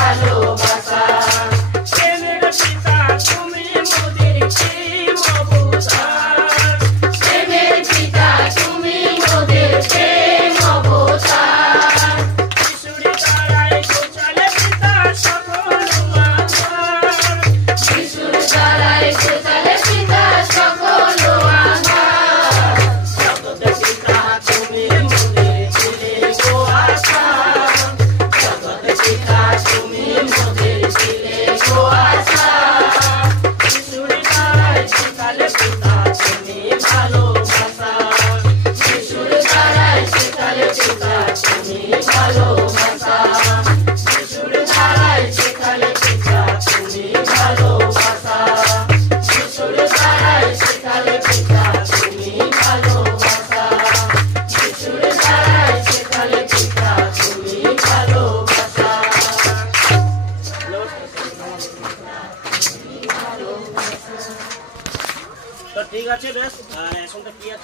ভালোবাসা প্রেমের পিতা তুমি মোদের প্রেম অবতার প্রেমের পিতা তুমি মোদের প্রেম অবতার যিশুর দ্বারাই ঘোচালে পিতা সকল আধার যিশুর দ্বারাই ঘোচালে পিতা সকল আধার জগৎ পিতা তুমি মোদের ছিলে গো আশা জগৎ পিতা তুমি মোদের ছিলে গো আশা যিশুর দ্বারাই ঘোচালে পিতা তুমি ভালোবাসা যিশুর দ্বারাই ঘোচালে পিতা তুমি ভালোবাসা যিশুর দ্বারাই শেখালে পিতা তুমি ভালোবাসা যিশুর দ্বারাই শেখালে পিতা তুমি ভালোবাসা যিশুর দ্বারাই শেখালে পিতা তুমি ভালোবাসা তো ঠিক আছে বেশ আর এখনটা কি আছে